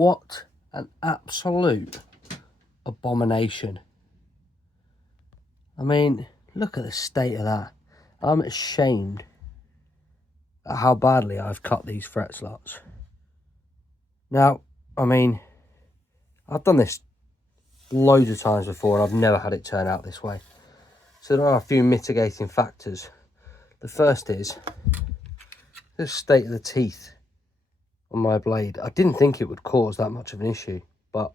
What an absolute abomination. I mean, look at the state of that. I'm ashamed at how badly I've cut these fret slots. Now, I mean, I've done this loads of times before and I've never had it turn out this way. So there are a few mitigating factors. The first is the state of the teeth on my blade. I didn't think it would cause that much of an issue, but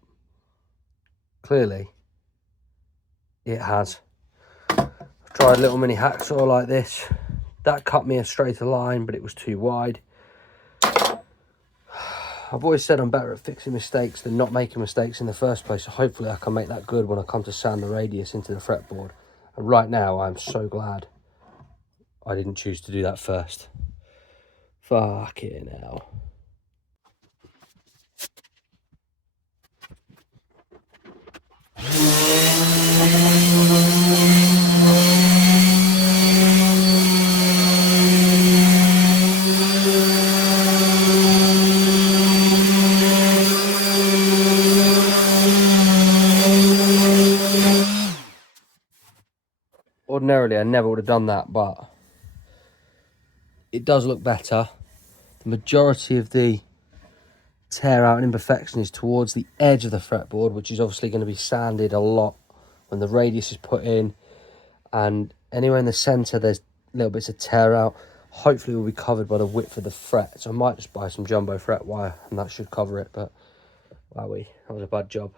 clearly it has. I've tried a little mini hacksaw like this. That cut me a straighter line, but it was too wide. I've always said I'm better at fixing mistakes than not making mistakes in the first place, so hopefully I can make that good when I come to sand the radius into the fretboard. And right now I'm so glad I didn't choose to do that first. Fucking hell. Ordinarily I never would have done that, but it does look better. The majority of the tear out and imperfection is towards the edge of the fretboard, which is obviously going to be sanded a lot when the radius is put in, and anywhere in the center there's little bits of tear out. Hopefully will be covered by the width of the fret, so I might just buy some jumbo fret wire and that should cover it. But wowee, that was a bad job.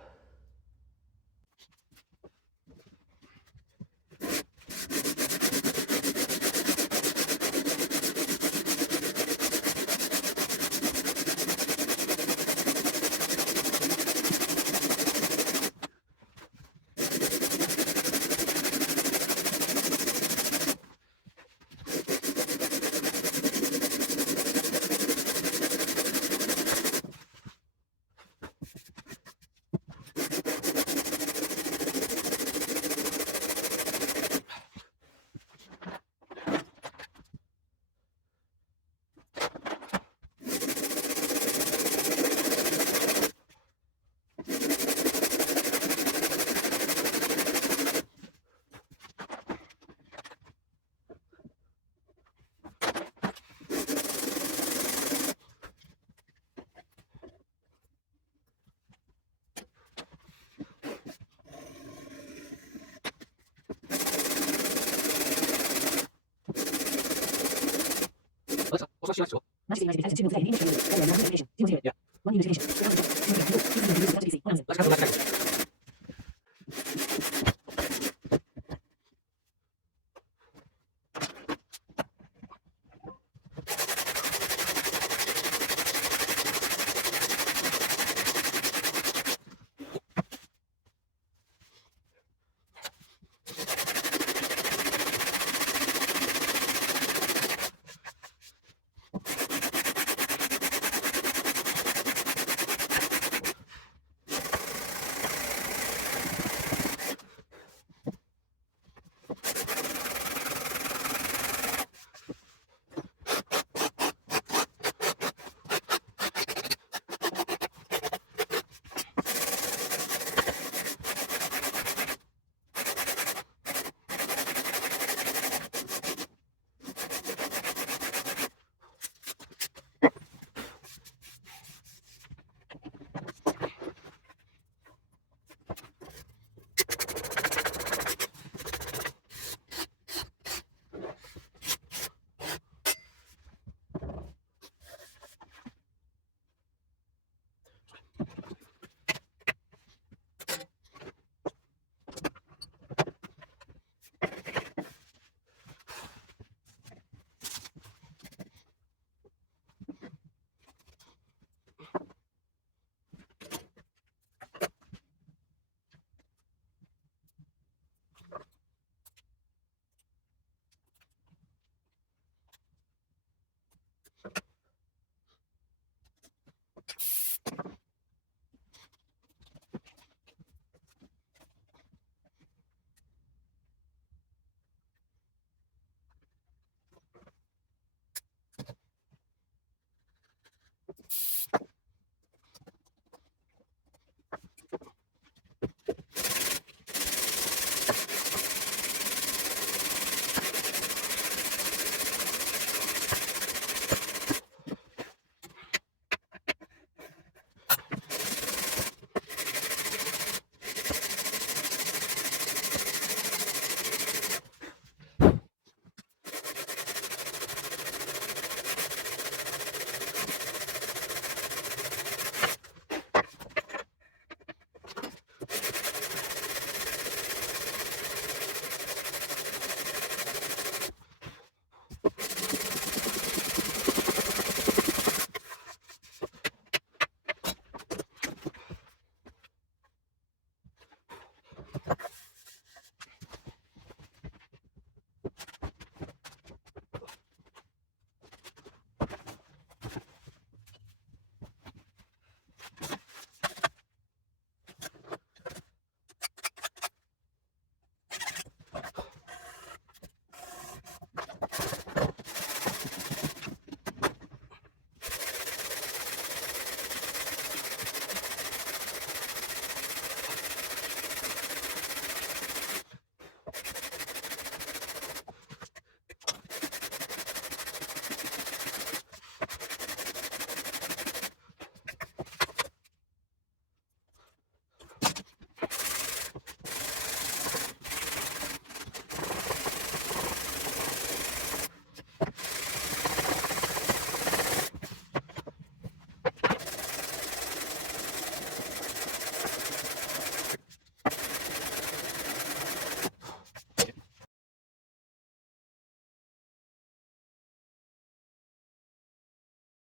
Yeah.